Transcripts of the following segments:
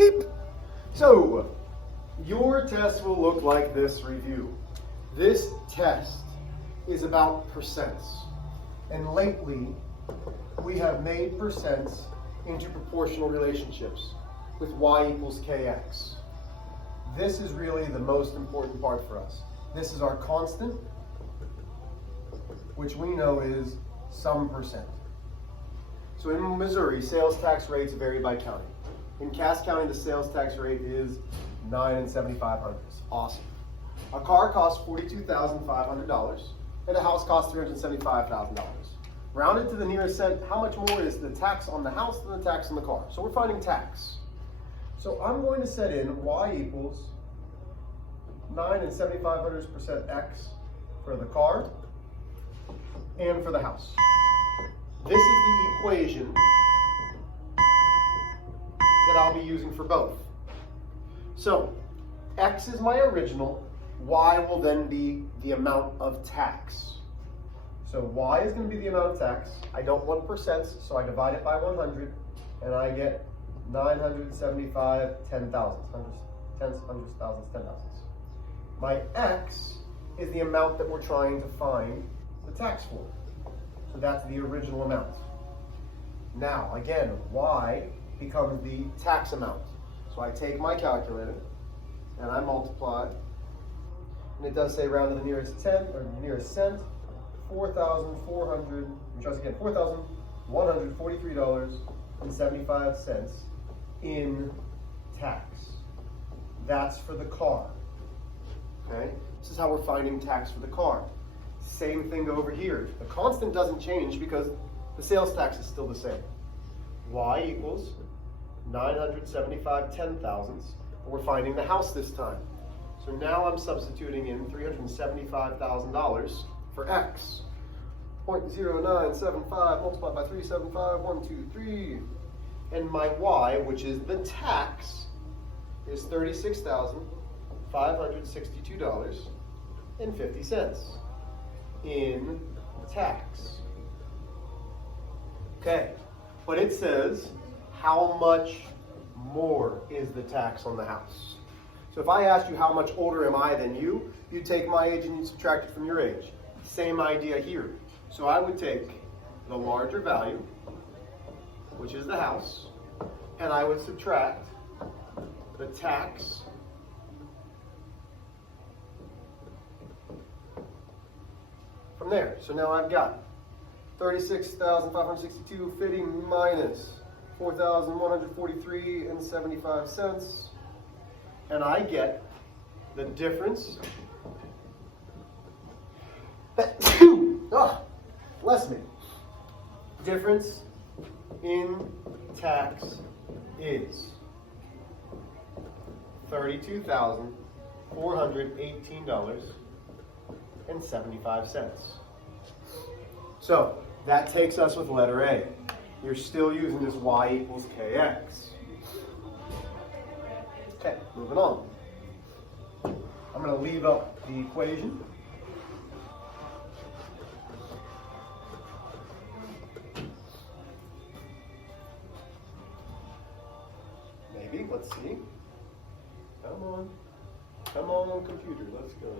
Beep. So, your test will look like this review. This test is about percents. And lately, we have made percents into proportional relationships with y equals kx. This is really the most important part for us. This is our constant, which we know is some percent. So in Missouri, sales tax rates vary by county. In Cass County, the sales tax rate is 9 7/500. Awesome. A car costs $42,500, and a house costs $375,000. Rounded to the nearest cent, how much more is the tax on the house than the tax on the car? So we're finding tax. So I'm going to set in y equals 9 7/500% x for the car and for the house. This is the equation that I'll be using for both. So x is my original, y will then be the amount of tax. So y is going to be the amount of tax. I don't want percents, so I divide it by 100, and I get 975 ten thousandths, tens, hundreds, thousands, 10 thousandths. My x is the amount that we're trying to find the tax for. So that's the original amount. Now, again, y becomes the tax amount. So I take my calculator and I multiply, and it does say round to the nearest tenth or nearest cent, $4,143.75 in tax. That's for the car. Okay? This is how we're finding tax for the car. Same thing over here. The constant doesn't change because the sales tax is still the same. Y equals 975 ten thousandths, but we're finding the house this time. So now I'm substituting in $375,000 for x. 0.0975 multiplied by 375, 1, 2, 3. And my y, which is the tax, is $36,562.50 in tax. Okay, but it says how much more is the tax on the house. So if I asked you how much older am I than you, you'd take my age and you'd subtract it from your age. Same idea here. So I would take the larger value, which is the house, and I would subtract the tax from there. So now I've got 36,562 minus 4,143.75, and I get the difference. Bless me. Difference in tax is $32,418.75. So that takes us with letter A. You're still using this y equals kx. Okay, moving on. I'm going to leave up the equation. Maybe, let's see. Come on. Come on, computer, let's go.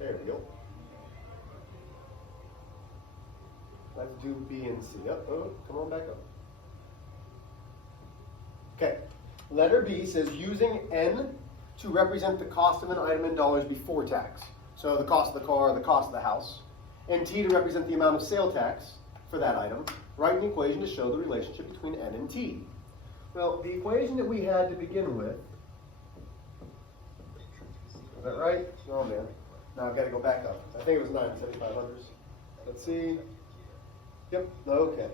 There we go. Let's do B and C. Oh, come on back up. Okay, letter B says using N to represent the cost of an item in dollars before tax. So the cost of the car, the cost of the house. And T to represent the amount of sale tax for that item. Write an equation to show the relationship between N and T. Well, the equation that we had to begin with, is that right? Oh man, now I've got to go back up. I think it was 9 7/500. Let's see. Yep, okay.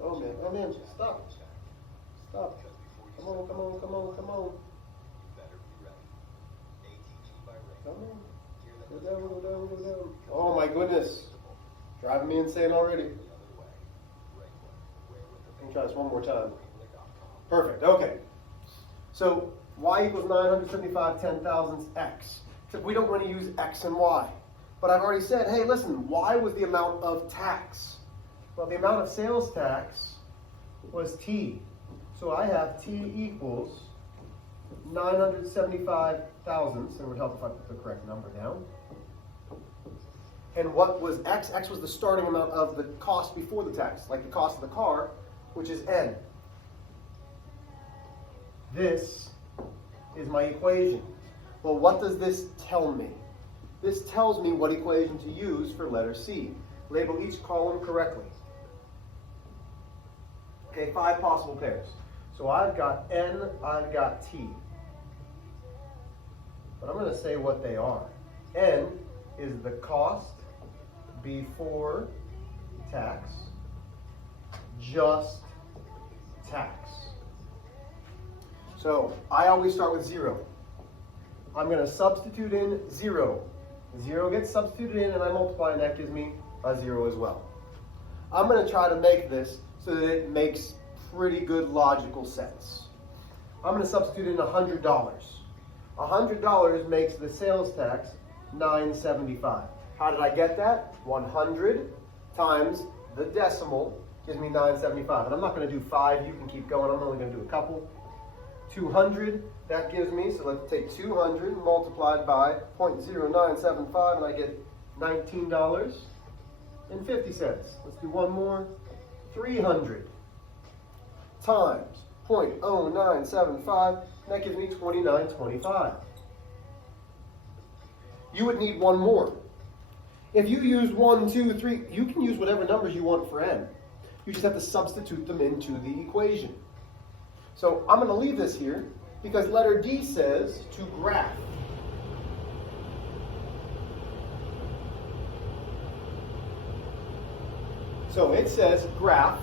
Oh man, stop. Stop. Come on. Come on. Go down. Oh my goodness. Driving me insane already. Let me try this one more time. Perfect, okay. So y equals 975 ten thousandths x. Except we don't want to use x and y. But I've already said, hey, listen, y was the amount of tax. Well, the amount of sales tax was t. So I have T equals 975 thousandths, and it would help if I put the correct number down. And what was X? X was the starting amount of the cost before the tax, like the cost of the car, which is N. This is my equation. Well, what does this tell me? This tells me what equation to use for letter C. Label each column correctly. Okay, 5 possible pairs. So I've got N, I've got T. But I'm going to say what they are. N is the cost before tax, just tax. So I always start with 0. I'm going to substitute in 0. 0 gets substituted in and I multiply, and that gives me a 0 as well. I'm going to try to make this so that it makes pretty good logical sense. I'm going to substitute in $100. $100 makes the sales tax $9.75. How did I get that? 100 times the decimal gives me $9.75. And I'm not going to do 5. You can keep going. I'm only going to do a couple. 200, that gives me, so let's take 200 multiplied by 0.0975, and I get $19.50. Let's do one more. 300 times 0.0975, that gives me $29.25. You would need one more. If you use 1, 2, 3, you can use whatever numbers you want for n. You just have to substitute them into the equation. So I'm going to leave this here because letter D says to graph. So it says graph,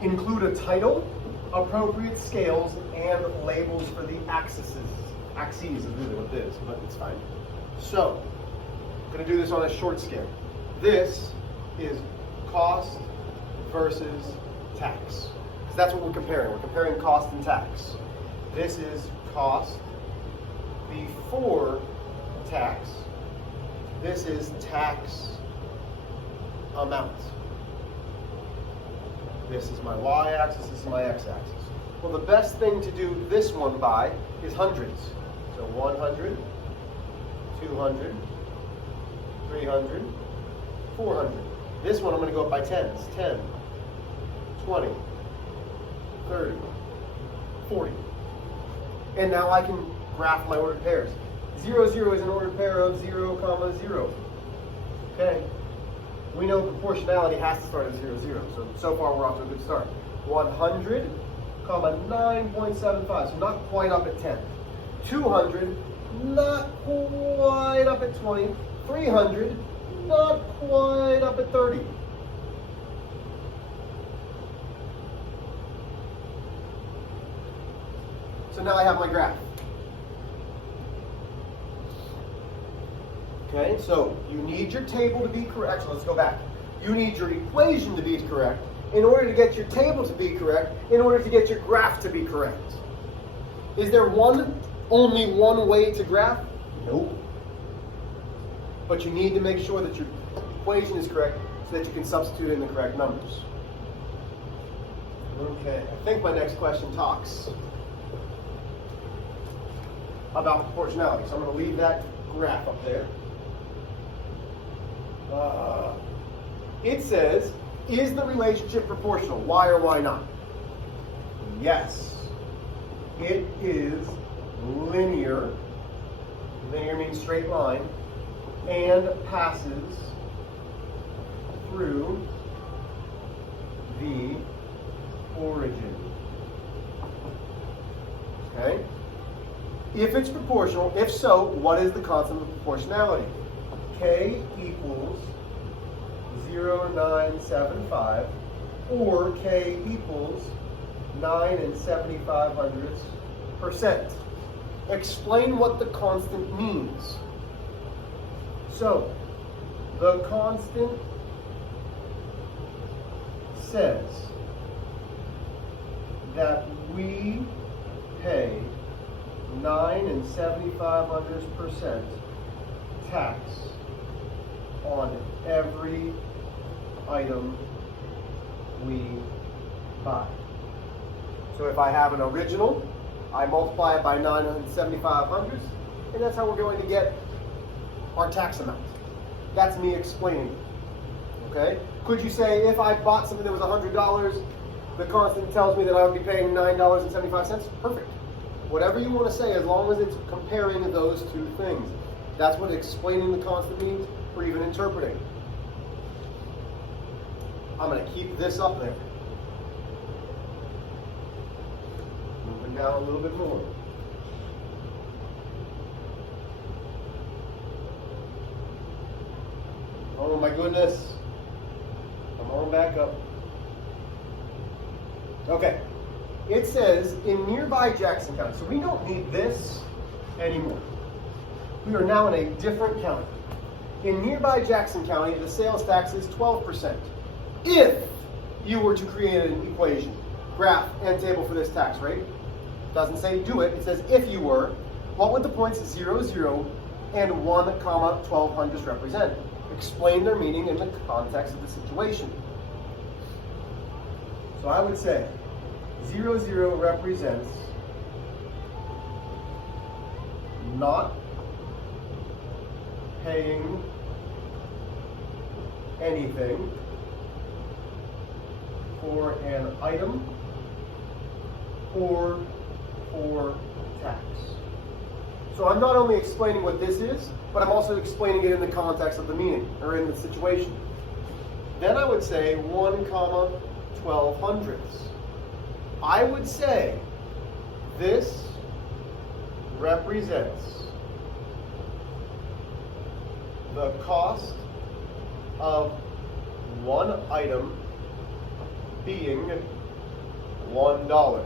include a title, appropriate scales, and labels for the axes. Axes is really what it is, but it's fine. So I'm going to do this on a short scale. This is cost versus tax. That's what we're comparing. We're comparing cost and tax. This is cost before tax. This is tax amount. This is my y-axis, this is my x-axis. Well, the best thing to do this one by is hundreds. So 100, 200, 300, 400. This one I'm going to go up by tens. 10, 20, 30, 40. And now I can graph my ordered pairs. 0, 0 is an ordered pair of 0, 0. Okay. We know proportionality has to start at 0, 0. So far we're off to a good start. 100, 9.75. So not quite up at 10. 200, not quite up at 20. 300, not quite up at 30. So now I have my graph. Okay, so you need your table to be correct. So let's go back. You need your equation to be correct in order to get your table to be correct, in order to get your graph to be correct. Is there only one way to graph? Nope. But you need to make sure that your equation is correct so that you can substitute in the correct numbers. Okay, I think my next question talks about proportionality. So I'm going to leave that graph up there. It says, is the relationship proportional? Why or why not? Yes. It is linear. Linear means straight line. And passes through the origin. Okay? If it's proportional, if so, what is the constant of proportionality? K equals 0.975, or K equals 9.75%. Explain what the constant means. So, the constant says that we pay 9.75% tax on every item we buy. So if I have an original, I multiply it by 975 hundredths, and that's how we're going to get our tax amount. That's me explaining. Okay? Could you say if I bought something that was $100, the constant tells me that I would be paying $9.75? Perfect. Whatever you want to say, as long as it's comparing those two things. That's what explaining the constant means, or even interpreting. I'm going to keep this up there. Moving down a little bit more. Oh my goodness. Come on back up. Okay. It says in nearby Jackson County. So we don't need this anymore. We are now in a different county. In nearby Jackson County, the sales tax is 12%. If you were to create an equation, graph, and table for this tax rate, doesn't say do it, it says if you were, what would the points 0, 0, and 1, comma, 12 hundredths represent? Explain their meaning in the context of the situation. So I would say 0, 0 represents not paying anything for an item or for tax. So I'm not only explaining what this is, but I'm also explaining it in the context of the meaning, or in the situation. Then I would say 1, comma, 12 hundredths. I would say this represents the cost of one item being $1,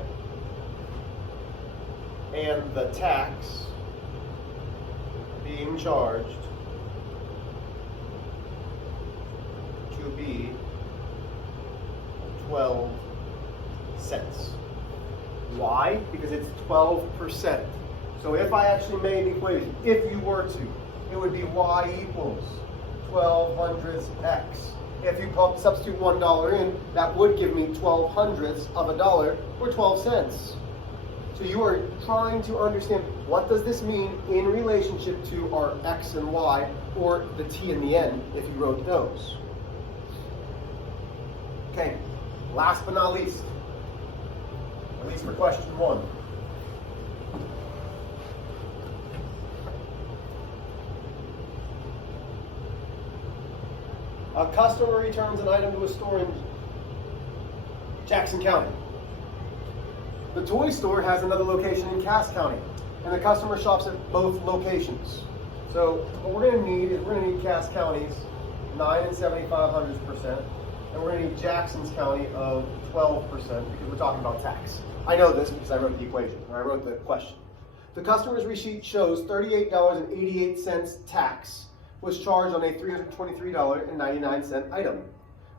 and the tax being charged to be 12 cents. Why? Because it's 12%. So if I actually made an equation, if you were to, it would be y equals 12 hundredths x. If you substitute $1 in, that would give me 12 hundredths of a dollar, or 12 cents. So you are trying to understand what does this mean in relationship to our x and y, or the t and the n if you wrote those. Okay, last but not least, at least for question 1. A customer returns an item to a store in Jackson County. The toy store has another location in Cass County, and the customer shops at both locations. So what we're going to need is we're going to need Cass County's 9 7/500%, and we're going to need Jackson's County of 12% because we're talking about tax. I know this because I wrote the equation, or I wrote the question. The customer's receipt shows $38.88 tax was charged on a $323.99 item.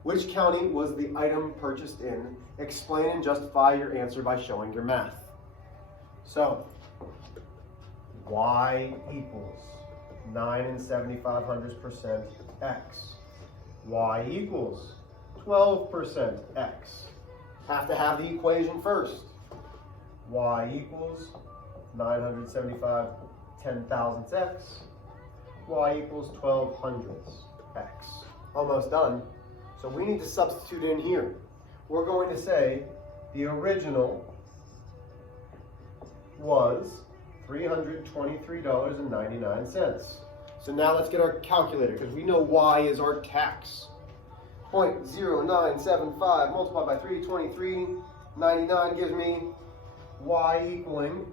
Which county was the item purchased in? Explain and justify your answer by showing your math. So, y equals 9 7/500% x. Y equals 12% x. Have to have the equation first. Y equals 975 10,000ths x. Y equals 12 hundredths x. Almost done. So we need to substitute in here. We're going to say the original was $323.99. So now let's get our calculator, because we know y is our tax. 0.0975 multiplied by 323.99 gives me y equaling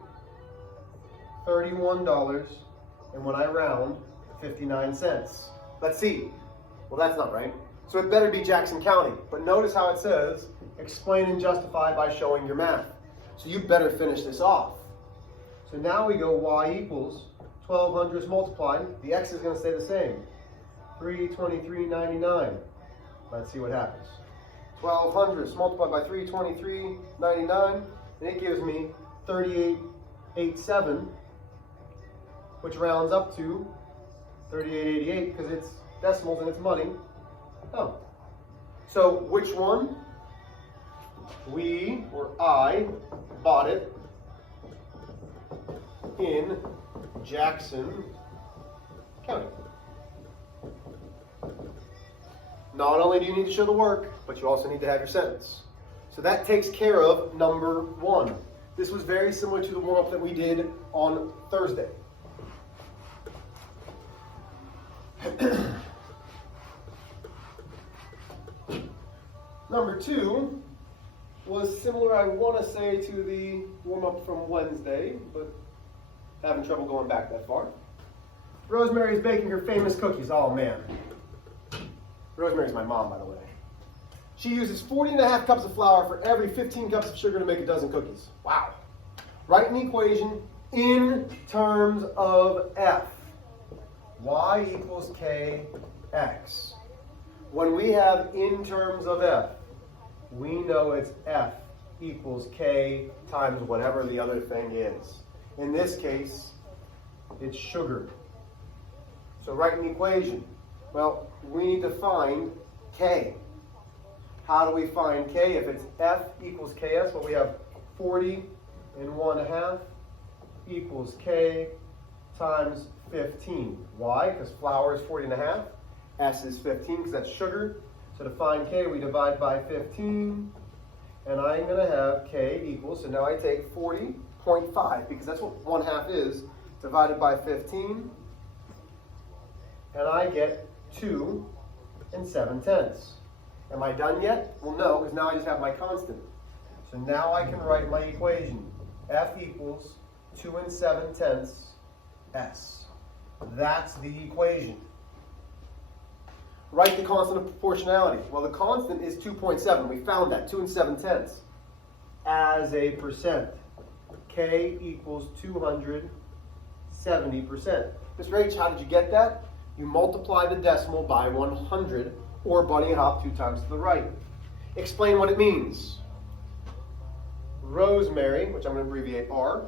$31, and when I round, 59 cents. Let's see. Well, that's not right. So it better be Jackson County. But notice how it says, explain and justify by showing your math. So you better finish this off. So now we go y equals 12 hundredths multiplied. The x is going to stay the same. 323.99. Let's see what happens. 12 hundredths multiplied by 323.99, and it gives me 38.87, which rounds up to 38.88 because it's decimals and it's money. Oh. So which one? I bought it in Jackson County. Not only do you need to show the work, but you also need to have your sentence. So that takes care of number 1. This was very similar to the warm-up that we did on Thursday. Number 2 was similar, I want to say, to the warm-up from Wednesday, but having trouble going back that far. Rosemary's baking her famous cookies. Oh, man. Rosemary's my mom, by the way. She uses 40.5 cups of flour for every 15 cups of sugar to make a dozen cookies. Wow. Write an equation in terms of F. Y equals Kx. When we have in terms of F, we know it's F equals K times whatever the other thing is. In this case, it's sugar. So write an equation. Well, we need to find K. How do we find K? If it's F equals Ks, well, we have 40.5 equals K times 15. Why? Because flour is 40.5. S is 15 because that's sugar. So to find K, we divide by 15. And I'm going to have K equals, so now I take 40.5 because that's what 1/2 is, divided by 15. And I get 2 7/10. Am I done yet? Well, no, because now I just have my constant. So now I can write my equation. F equals 2 7/10 S. That's the equation. Write the constant of proportionality. Well, the constant is 2.7. We found that, 2 7/10 as a percent. K equals 270%. Mr. H, how did you get that? You multiply the decimal by 100, or bunny hop 2 times to the right. Explain what it means. Rosemary, which I'm going to abbreviate R,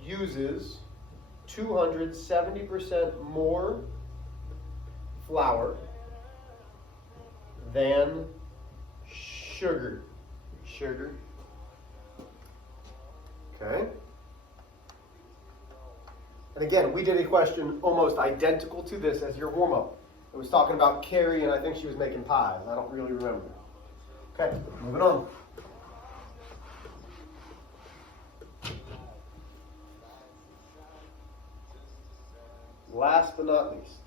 uses 270% more flour than sugar. Sugar. Okay. And again, we did a question almost identical to this as your warm-up. It was talking about Carrie, and I think she was making pies. I don't really remember. Okay, moving on. Last but not least.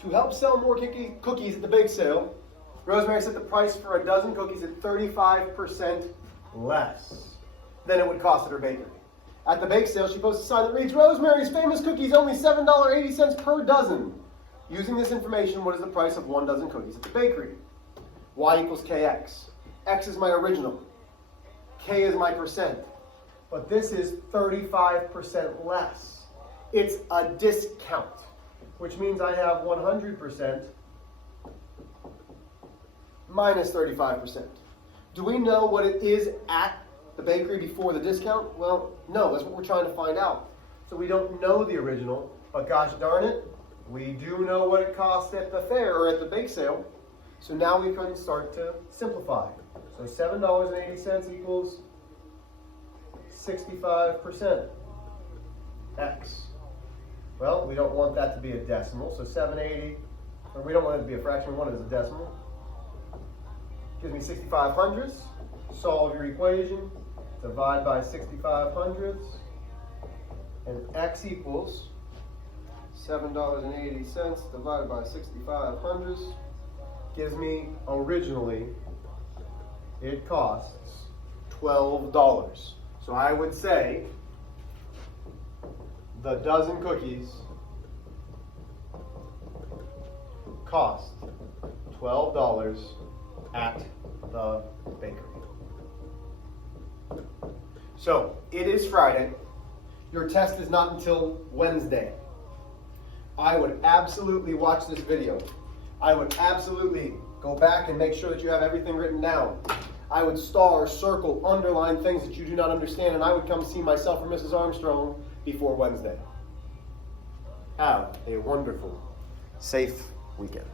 To help sell more cookies at the bake sale, Rosemary set the price for a dozen cookies at 35% less than it would cost at her bakery. At the bake sale, she posts a sign that reads, Rosemary's famous cookies, only $7.80 per dozen. Using this information, what is the price of 1 dozen cookies at the bakery? Y equals Kx. X is my original. K is my percent. But this is 35% less. It's a discount, which means I have 100% minus 35%. Do we know what it is at the bakery before the discount? Well, no, that's what we're trying to find out. So we don't know the original, but gosh darn it, we do know what it costs at the fair or at the bake sale. So now we can start to simplify. So $7.80 equals 65% X. Well, we don't want that to be a decimal, so 780, or we don't want it to be a fraction, we want it as a decimal. Gives me 65 hundredths. Solve your equation. Divide by 65 hundredths. And X equals $7.80 divided by 65 hundredths. Gives me, originally, it costs $12. So I would say the dozen cookies cost $12 at the bakery. So it is Friday. Your test is not until Wednesday. I would absolutely watch this video. I would absolutely go back and make sure that you have everything written down. I would star, circle, underline things that you do not understand, and I would come see myself or Mrs. Armstrong before Wednesday. Have a wonderful, safe weekend.